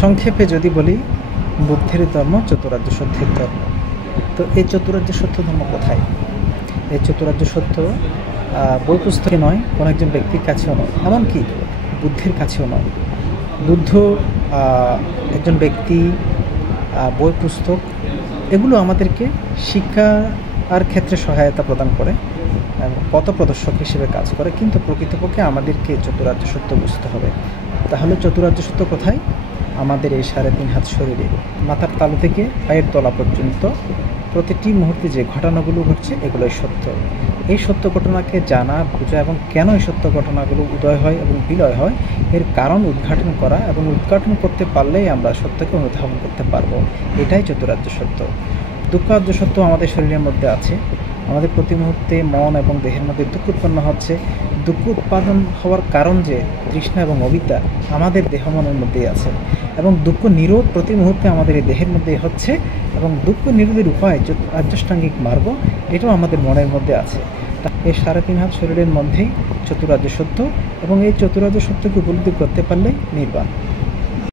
সংক্ষেপে যদি বলি, বুদ্ধের ধর্ম চতুরার্য সত্যের ধর্ম। তো এই চতুরার্য সত্য ধর্ম কোথায়? এই চতুরার্য সত্য বই পুস্তকে নয়, কোনো একজন ব্যক্তির কাছেও নয়, এমনকি বুদ্ধের কাছেও নয়। বুদ্ধ একজন ব্যক্তি, বই পুস্তক, এগুলো আমাদেরকে শিক্ষার ক্ষেত্রে সহায়তা প্রদান করে এবং পথ প্রদর্শক হিসেবে কাজ করে, কিন্তু প্রকৃতপক্ষে আমাদেরকে চতুরার্য সত্য বুঝতে হবে। তাহলে চতুরার্য সত্য কোথায়? আমাদের এই 3.5 হাত শরীরে, মাথার তালু থেকে পায়ের তলা পর্যন্ত প্রতিটি মুহূর্তে যে ঘটনাগুলো ঘটছে এগুলোই সত্য। এই সত্য ঘটনাকে জানা, বোঝা এবং কেন এই সত্য ঘটনাগুলো উদয় হয় এবং বিলয় হয় এর কারণ উদ্ঘাটন করা, এবং উদ্ঘাটন করতে পারলেই আমরা সত্যকে অনুধাবন করতে পারবো। এটাই চতুরার্য সত্য। দুঃখার্য সত্য আমাদের শরীরের মধ্যে আছে। আমাদের প্রতি মুহূর্তে মন এবং দেহের মধ্যে দুঃখ উৎপন্ন হচ্ছে। দুঃখ উৎপাদন হওয়ার কারণ যে তৃষ্ণা এবং অবিদ্যা আমাদের দেহ মনের মধ্যেই আছে, এবং দুঃখ নিরোধ প্রতি মুহূর্তে আমাদের এই দেহের মধ্যেই হচ্ছে, এবং দুঃখ নিরোধের উপায় আর্যষ্টাঙ্গিক মার্গ এটাও আমাদের মনের মধ্যে আছে। এই 3.5 হাত শরীরের মধ্যেই চতুরার্য সত্য, এবং এই চতুরার্য সত্যকে উপলব্ধি করতে পারলে নির্বাণ।